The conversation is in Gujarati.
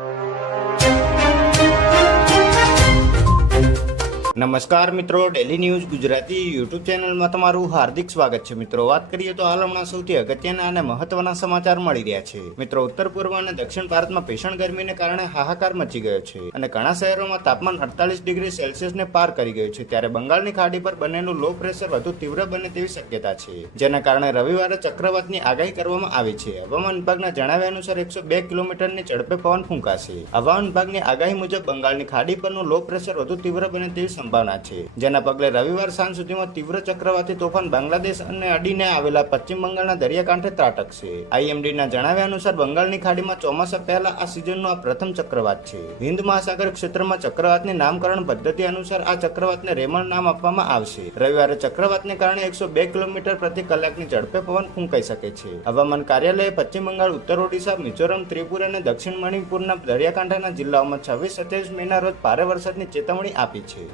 you. નમસ્કાર મિત્રો ડેલી ન્યૂઝ ગુજરાતી યુટ્યુબ ચેનલમાં તમારું હાર્દિક સ્વાગત છે. મિત્રો, વાત કરીએ તો હાલ હમણાં સૌથી અગત્યના અને મહત્વના સમાચાર મળી રહ્યા છે. મિત્રો, ઉત્તર પૂર્વ અને દક્ષિણ ભારતમાં ભીષણ ગરમીને કારણે હાહાકાર મચી ગયો છે અને ઘણા શહેરોમાં તાપમાન અડતાલીસ ડિગ્રી સેલ્સિયસને પાર કરી ગયું છે. ત્યારે બંગાળની ખાડી પર બનેલું લો પ્રેશર વધુ તીવ્ર બને તેવી શક્યતા છે. જેના કારણે રવિવારે ચક્રવાતની આગાહી કરવામાં આવી છે. હવામાન વિભાગના જણાવ્યા અનુસાર એકસો બે કિલોમીટરની ઝડપે પવન ફૂંકાશે. હવામાન વિભાગની આગાહી મુજબ બંગાળની ખાડી પરનું લો પ્રેશર વધુ તીવ્ર બને તેવી સંભાવના છે. જેના પગલે રવિવાર સાંજ સુધીમાં તીવ્ર ચક્રવાતી તોફાન બાંગ્લાદેશ અને અડીને આવેલા પશ્ચિમ બંગાળના દરિયાકાંઠે ત્રાટકશે. આઈએમડીના જણાવ્યા અનુસાર બંગાળની ખાડીમાં ચોમાસા પહેલા આ સિઝનનો આ પ્રથમ ચક્રવાત છે. હિન્દ મહાસાગર ક્ષેત્રમાં ચક્રવાતની નામકરણ પદ્ધતિ અનુસાર આ ચક્રવાતને રેમણ નામ આપવામાં આવશે. રવિવારે ચક્રવાતને કારણે એકસો બે કિલોમીટર પ્રતિ કલાકની ઝડપે પવન ફૂંકાઈ શકે છે. હવામાન કાર્યાલયે પશ્ચિમ બંગાળ, ઉત્તર ઓડિશા, મિઝોરમ, ત્રિપુરા અને દક્ષિણ મણિપુરના દરિયાકાંઠાના જિલ્લાઓમાં છવ્વીસ સત્યાવીસ મેના રોજ ભારે વરસાદની ચેતવણી આપી છે.